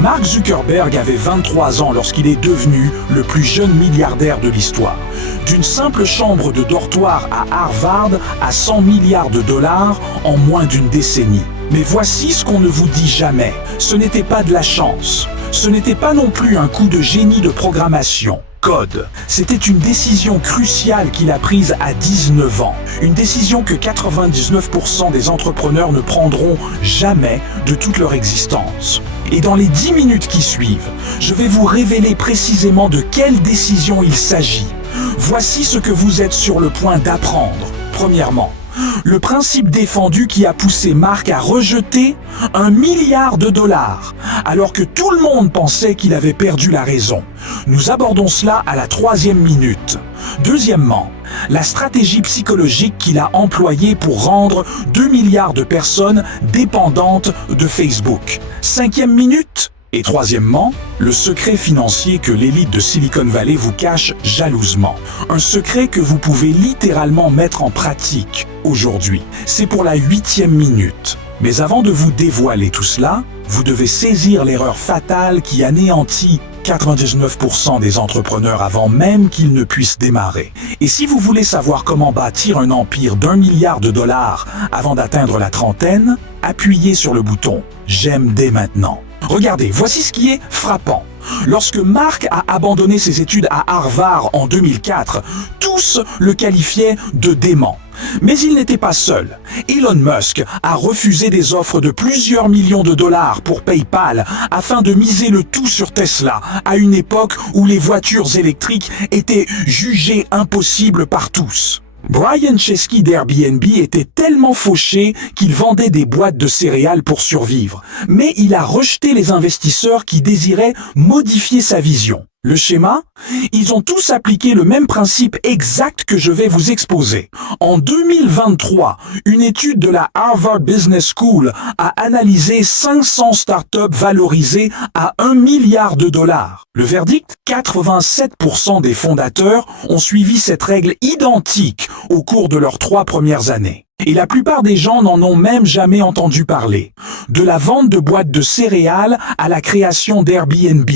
Mark Zuckerberg avait 23 ans lorsqu'il est devenu le plus jeune milliardaire de l'histoire. D'une simple chambre de dortoir à Harvard à 100 milliards de dollars en moins d'une décennie. Mais voici ce qu'on ne vous dit jamais. Ce n'était pas de la chance. Ce n'était pas non plus un coup de génie de programmation. Code. C'était une décision cruciale qu'il a prise à 19 ans. Une décision que 99% des entrepreneurs ne prendront jamais de toute leur existence. Et dans les 10 minutes qui suivent, je vais vous révéler précisément de quelle décision il s'agit. Voici ce que vous êtes sur le point d'apprendre. Premièrement, le principe défendu qui a poussé Mark à rejeter 1 milliard de dollars, alors que tout le monde pensait qu'il avait perdu la raison. Nous abordons cela à la 3e minute. Deuxièmement, la stratégie psychologique qu'il a employée pour rendre 2 milliards de personnes dépendantes de Facebook. 5e minute. Et troisièmement, le secret financier que l'élite de Silicon Valley vous cache jalousement. Un secret que vous pouvez littéralement mettre en pratique aujourd'hui. C'est pour la 8e minute. Mais avant de vous dévoiler tout cela, vous devez saisir l'erreur fatale qui anéantit 99% des entrepreneurs avant même qu'ils ne puissent démarrer. Et si vous voulez savoir comment bâtir un empire d'1 milliard de dollars avant d'atteindre la trentaine, appuyez sur le bouton « J'aime dès maintenant ». Regardez, voici ce qui est frappant. Lorsque Mark a abandonné ses études à Harvard en 2004, tous le qualifiaient de dément. Mais il n'était pas seul. Elon Musk a refusé des offres de plusieurs millions de dollars pour PayPal afin de miser le tout sur Tesla, à une époque où les voitures électriques étaient jugées impossibles par tous. Brian Chesky d'Airbnb était tellement fauché qu'il vendait des boîtes de céréales pour survivre. Mais il a rejeté les investisseurs qui désiraient modifier sa vision. Le schéma? Ils ont tous appliqué le même principe exact que je vais vous exposer. En 2023, une étude de la Harvard Business School a analysé 500 startups valorisées à 1 milliard de dollars. Le verdict? 87% des fondateurs ont suivi cette règle identique au cours de leurs 3 premières années. Et la plupart des gens n'en ont même jamais entendu parler. De la vente de boîtes de céréales à la création d'Airbnb,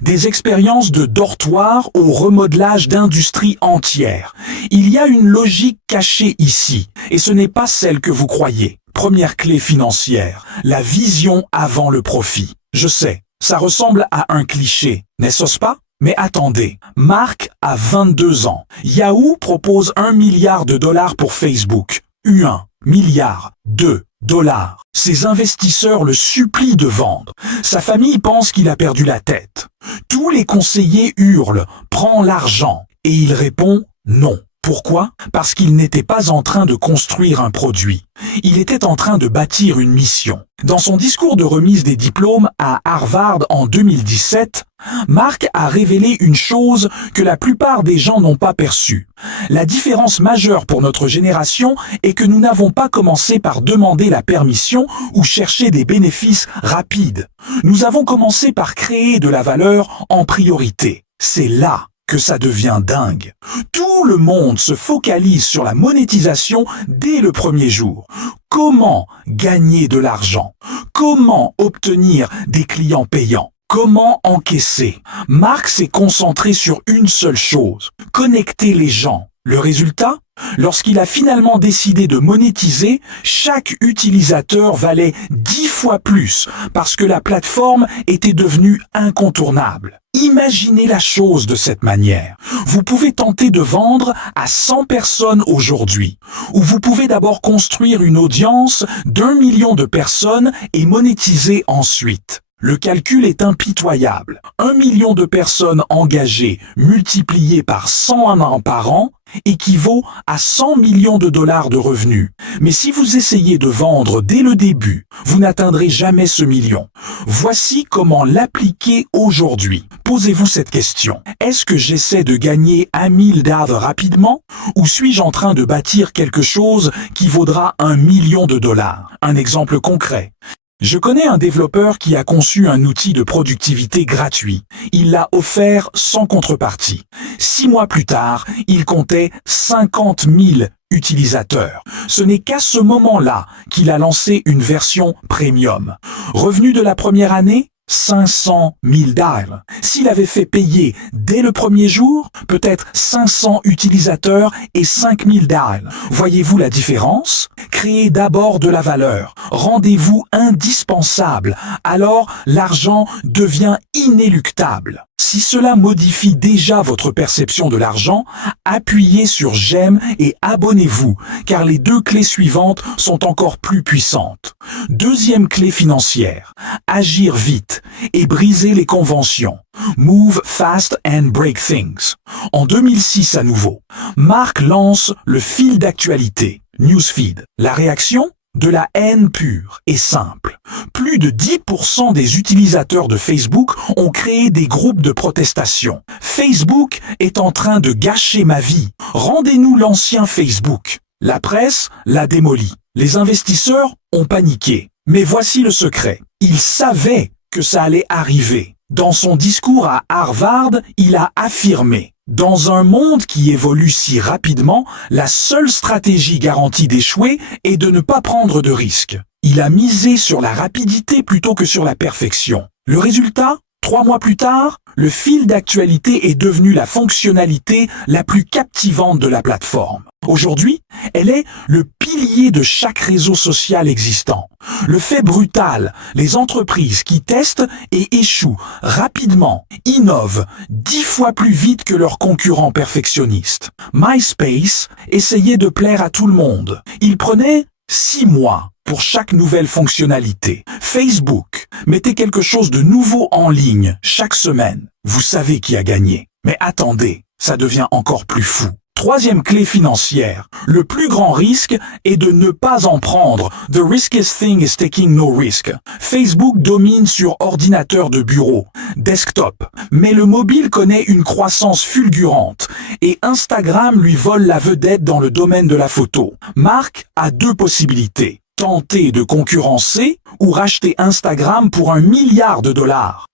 des expériences de dortoir au remodelage d'industries entières. Il y a une logique cachée ici, et ce n'est pas celle que vous croyez. Première clé financière, la vision avant le profit. Je sais, ça ressemble à un cliché, n'est-ce pas? Mais attendez, Mark a 22 ans. Yahoo propose 1 milliard de dollars pour Facebook. 1 milliard de dollars. Ses investisseurs le supplient de vendre. Sa famille pense qu'il a perdu la tête. Tous les conseillers hurlent « Prends l'argent » et il répond « Non ». Pourquoi? Parce qu'il n'était pas en train de construire un produit. Il était en train de bâtir une mission. Dans son discours de remise des diplômes à Harvard en 2017, Mark a révélé une chose que la plupart des gens n'ont pas perçue. La différence majeure pour notre génération est que nous n'avons pas commencé par demander la permission ou chercher des bénéfices rapides. Nous avons commencé par créer de la valeur en priorité. C'est là que ça devient dingue. Tout le monde se focalise sur la monétisation dès le premier jour. Comment gagner de l'argent? Comment obtenir des clients payants? Comment encaisser? Mark s'est concentré sur une seule chose, connecter les gens. Le résultat? Lorsqu'il a finalement décidé de monétiser, chaque utilisateur valait 10 fois plus parce que la plateforme était devenue incontournable. Imaginez la chose de cette manière. Vous pouvez tenter de vendre à 100 personnes aujourd'hui, ou vous pouvez d'abord construire une audience d'1 million de personnes et monétiser ensuite. Le calcul est impitoyable. 1 million de personnes engagées multipliées par 101 par an équivaut à 100 millions de dollars de revenus. Mais si vous essayez de vendre dès le début, vous n'atteindrez jamais ce million. Voici comment l'appliquer aujourd'hui. Posez-vous cette question. Est-ce que j'essaie de gagner 1 milliard rapidement ou suis-je en train de bâtir quelque chose qui vaudra 1 million de dollars? Un exemple concret. Je connais un développeur qui a conçu un outil de productivité gratuit. Il l'a offert sans contrepartie. 6 mois plus tard, il comptait 50 000 utilisateurs. Ce n'est qu'à ce moment-là qu'il a lancé une version premium. Revenu de la première année, 500 000 dials. S'il avait fait payer dès le premier jour, peut-être 500 utilisateurs et 5 000 dials. Voyez-vous la différence? Créez d'abord de la valeur. Rendez-vous indispensable. Alors, l'argent devient inéluctable. Si cela modifie déjà votre perception de l'argent, appuyez sur j'aime et abonnez-vous, car les deux clés suivantes sont encore plus puissantes. Deuxième clé financière, agir vite et briser les conventions. Move fast and break things. En 2006 à nouveau, Mark lance le fil d'actualité, Newsfeed. La réaction? De la haine pure et simple. Plus de 10% des utilisateurs de Facebook ont créé des groupes de protestation. Facebook est en train de gâcher ma vie. Rendez-nous l'ancien Facebook. La presse l'a démoli. Les investisseurs ont paniqué. Mais voici le secret. Ils savaient que ça allait arriver. Dans son discours à Harvard, il a affirmé: dans un monde qui évolue si rapidement, la seule stratégie garantie d'échouer est de ne pas prendre de risques. Il a misé sur la rapidité plutôt que sur la perfection. Le résultat? 3 mois plus tard, le fil d'actualité est devenu la fonctionnalité la plus captivante de la plateforme. Aujourd'hui, elle est le pilier de chaque réseau social existant. Le fait brutal, les entreprises qui testent et échouent rapidement innovent 10 fois plus vite que leurs concurrents perfectionnistes. MySpace essayait de plaire à tout le monde. Il prenait 6 mois pour chaque nouvelle fonctionnalité. Facebook mettait quelque chose de nouveau en ligne chaque semaine. Vous savez qui a gagné. Mais attendez, ça devient encore plus fou. Troisième clé financière, le plus grand risque est de ne pas en prendre. The riskiest thing is taking no risk. Facebook domine sur ordinateur de bureau, desktop, mais le mobile connaît une croissance fulgurante et Instagram lui vole la vedette dans le domaine de la photo. Mark a 2 possibilités. Tenter de concurrencer ou racheter Instagram pour $1 milliard.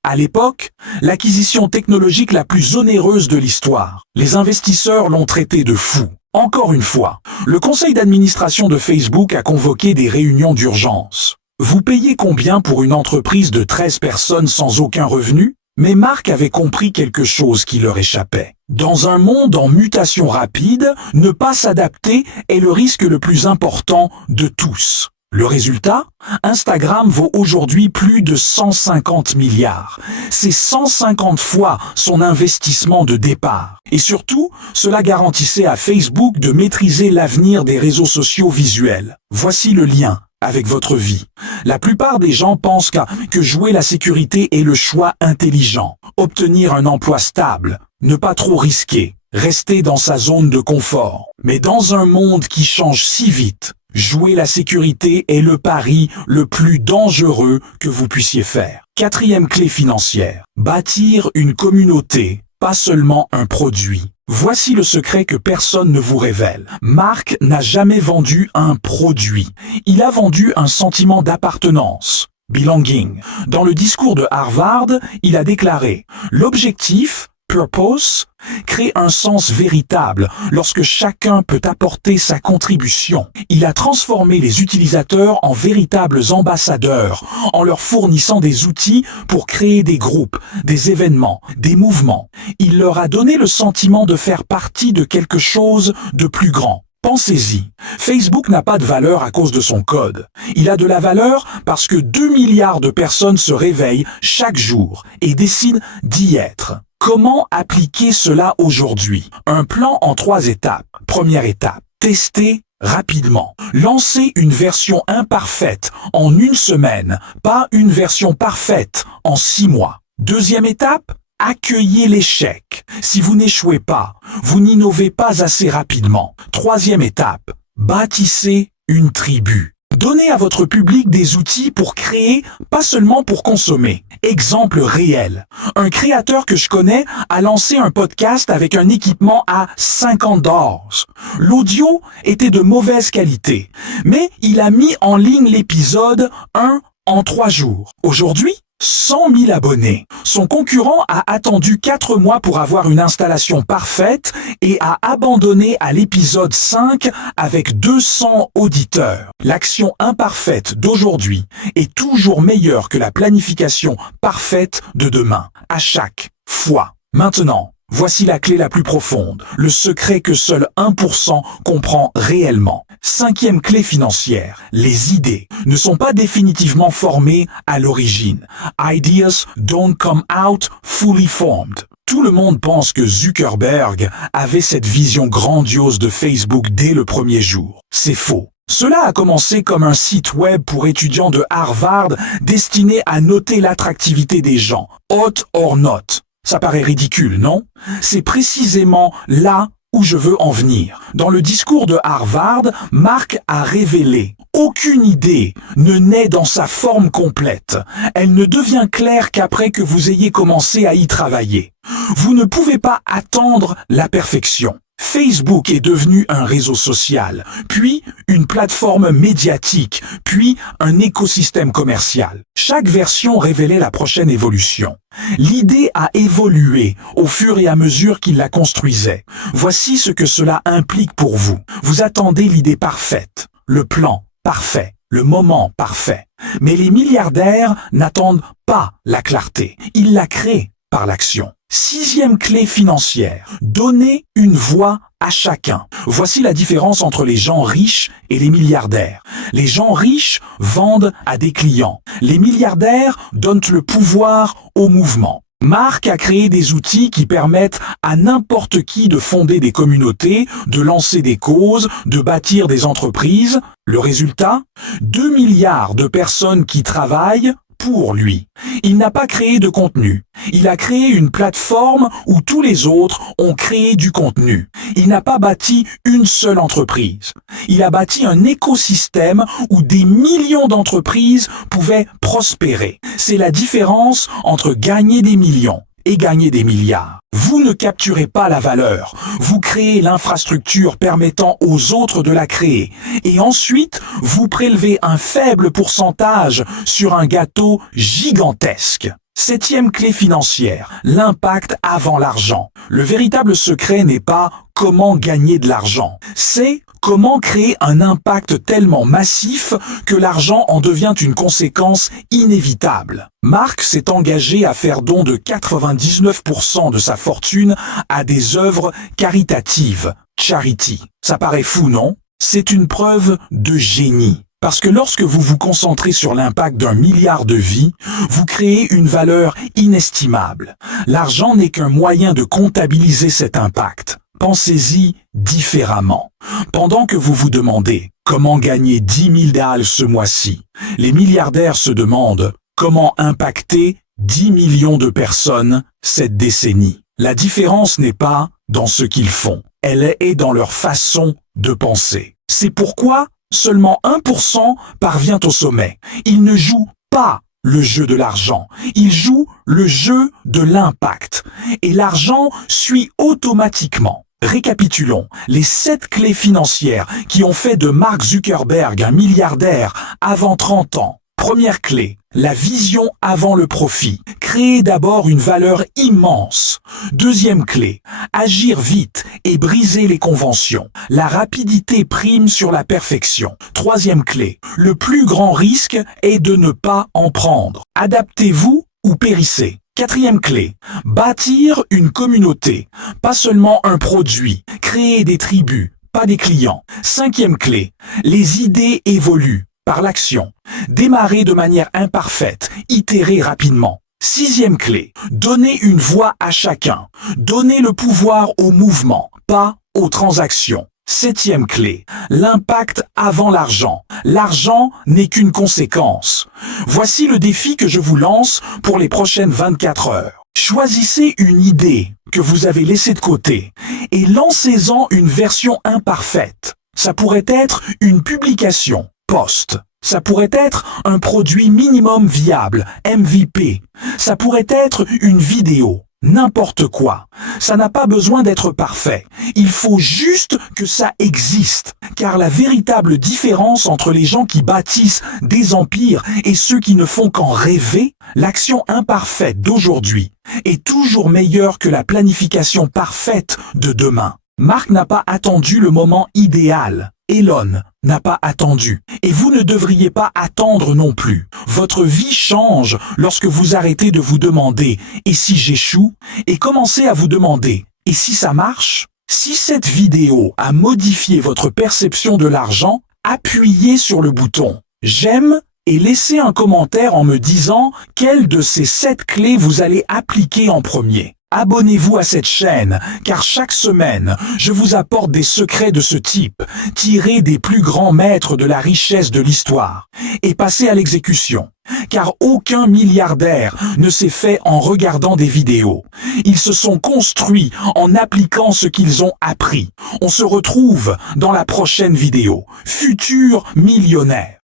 À l'époque, l'acquisition technologique la plus onéreuse de l'histoire. Les investisseurs l'ont traité de fou. Encore une fois, le conseil d'administration de Facebook a convoqué des réunions d'urgence. Vous payez combien pour une entreprise de 13 personnes sans aucun revenu? Mais Mark avait compris quelque chose qui leur échappait. Dans un monde en mutation rapide, ne pas s'adapter est le risque le plus important de tous. Le résultat? Instagram vaut aujourd'hui plus de 150 milliards. C'est 150 fois son investissement de départ. Et surtout, cela garantissait à Facebook de maîtriser l'avenir des réseaux sociaux visuels. Voici le lien avec votre vie. La plupart des gens pensent que jouer la sécurité est le choix intelligent. Obtenir un emploi stable, ne pas trop risquer, rester dans sa zone de confort. Mais dans un monde qui change si vite, jouer la sécurité est le pari le plus dangereux que vous puissiez faire. Quatrième clé financière, bâtir une communauté, pas seulement un produit. Voici le secret que personne ne vous révèle. Mark n'a jamais vendu un produit. Il a vendu un sentiment d'appartenance, belonging. Dans le discours de Harvard, il a déclaré « L'objectif, purpose, crée un sens véritable lorsque chacun peut apporter sa contribution. » Il a transformé les utilisateurs en véritables ambassadeurs, en leur fournissant des outils pour créer des groupes, des événements, des mouvements. Il leur a donné le sentiment de faire partie de quelque chose de plus grand. Pensez-y, Facebook n'a pas de valeur à cause de son code. Il a de la valeur parce que 2 milliards de personnes se réveillent chaque jour et décident d'y être. Comment appliquer cela aujourd'hui? Un plan en 3 étapes. Première étape, tester rapidement. Lancez une version imparfaite en 1 semaine, pas une version parfaite en 6 mois. Deuxième étape, accueillez l'échec. Si vous n'échouez pas, vous n'innovez pas assez rapidement. Troisième étape, bâtissez une tribu. Donnez à votre public des outils pour créer, pas seulement pour consommer. Exemple réel. Un créateur que je connais a lancé un podcast avec un équipement à $50. L'audio était de mauvaise qualité, mais il a mis en ligne l'épisode 1 en 3 jours. Aujourd'hui, 100 000 abonnés. Son concurrent a attendu 4 mois pour avoir une installation parfaite et a abandonné à l'épisode 5 avec 200 auditeurs. L'action imparfaite d'aujourd'hui est toujours meilleure que la planification parfaite de demain, à chaque fois. Maintenant, voici la clé la plus profonde, le secret que seul 1% comprend réellement. 5e clé financière, les idées ne sont pas définitivement formées à l'origine. Ideas don't come out fully formed. Tout le monde pense que Zuckerberg avait cette vision grandiose de Facebook dès le premier jour. C'est faux. Cela a commencé comme un site web pour étudiants de Harvard destiné à noter l'attractivité des gens, hot or not. Ça paraît ridicule, non? C'est précisément là où je veux en venir. Dans le discours de Harvard, Mark a révélé « Aucune idée ne naît dans sa forme complète. Elle ne devient claire qu'après que vous ayez commencé à y travailler. Vous ne pouvez pas attendre la perfection. » Facebook est devenu un réseau social, puis une plateforme médiatique, puis un écosystème commercial. Chaque version révélait la prochaine évolution. L'idée a évolué au fur et à mesure qu'il la construisait. Voici ce que cela implique pour vous. Vous attendez l'idée parfaite, le plan parfait, le moment parfait. Mais les milliardaires n'attendent pas la clarté. Ils la créent par l'action. 6e clé financière, donner une voix à chacun. Voici la différence entre les gens riches et les milliardaires. Les gens riches vendent à des clients. Les milliardaires donnent le pouvoir au mouvement. Mark a créé des outils qui permettent à n'importe qui de fonder des communautés, de lancer des causes, de bâtir des entreprises. Le résultat ? 2 milliards de personnes qui travaillent pour lui. Il n'a pas créé de contenu. Il a créé une plateforme où tous les autres ont créé du contenu. Il n'a pas bâti une seule entreprise. Il a bâti un écosystème où des millions d'entreprises pouvaient prospérer. C'est la différence entre gagner des millions et gagner des milliards. Vous ne capturez pas la valeur, vous créez l'infrastructure permettant aux autres de la créer, et ensuite vous prélevez un faible pourcentage sur un gâteau gigantesque. 7e clé financière, l'impact avant l'argent. Le véritable secret n'est pas comment gagner de l'argent, c'est comment créer un impact tellement massif que l'argent en devient une conséquence inévitable. Mark s'est engagé à faire don de 99% de sa fortune à des œuvres caritatives, charity. Ça paraît fou, non? C'est une preuve de génie. Parce que lorsque vous vous concentrez sur l'impact d'1 milliard de vies, vous créez une valeur inestimable. L'argent n'est qu'un moyen de comptabiliser cet impact. Pensez-y différemment. Pendant que vous vous demandez comment gagner 10 000 $ ce mois-ci, les milliardaires se demandent comment impacter 10 millions de personnes cette décennie. La différence n'est pas dans ce qu'ils font, elle est dans leur façon de penser. C'est pourquoi seulement 1% parvient au sommet. Ils ne jouent pas le jeu de l'argent, ils jouent le jeu de l'impact. Et l'argent suit automatiquement. Récapitulons les 7 clés financières qui ont fait de Mark Zuckerberg un milliardaire avant 30 ans. Première clé, la vision avant le profit. Créer d'abord une valeur immense. Deuxième clé, agir vite et briser les conventions. La rapidité prime sur la perfection. Troisième clé, le plus grand risque est de ne pas en prendre. Adaptez-vous ou périssez. Quatrième clé, bâtir une communauté, pas seulement un produit, créer des tribus, pas des clients. Cinquième clé, les idées évoluent par l'action. Démarrer de manière imparfaite, itérer rapidement. Sixième clé, donner une voix à chacun, donner le pouvoir au mouvement, pas aux transactions. Septième clé, l'impact avant l'argent. L'argent n'est qu'une conséquence. Voici le défi que je vous lance pour les prochaines 24 heures. Choisissez une idée que vous avez laissée de côté et lancez-en une version imparfaite. Ça pourrait être une publication, post. Ça pourrait être un produit minimum viable, MVP. Ça pourrait être une vidéo, n'importe quoi. Ça n'a pas besoin d'être parfait. Il faut juste que ça existe. Car la véritable différence entre les gens qui bâtissent des empires et ceux qui ne font qu'en rêver, l'action imparfaite d'aujourd'hui est toujours meilleure que la planification parfaite de demain. Mark n'a pas attendu le moment idéal. Elon n'a pas attendu. Et vous ne devriez pas attendre non plus. Votre vie change lorsque vous arrêtez de vous demander « et si j'échoue ?» et commencez à vous demander « et si ça marche ?» Si cette vidéo a modifié votre perception de l'argent, appuyez sur le bouton « j'aime » et laissez un commentaire en me disant quelle de ces 7 clés vous allez appliquer en premier. Abonnez-vous à cette chaîne, car chaque semaine, je vous apporte des secrets de ce type, tirés des plus grands maîtres de la richesse de l'histoire. Et passez à l'exécution, car aucun milliardaire ne s'est fait en regardant des vidéos. Ils se sont construits en appliquant ce qu'ils ont appris. On se retrouve dans la prochaine vidéo. Futur millionnaire.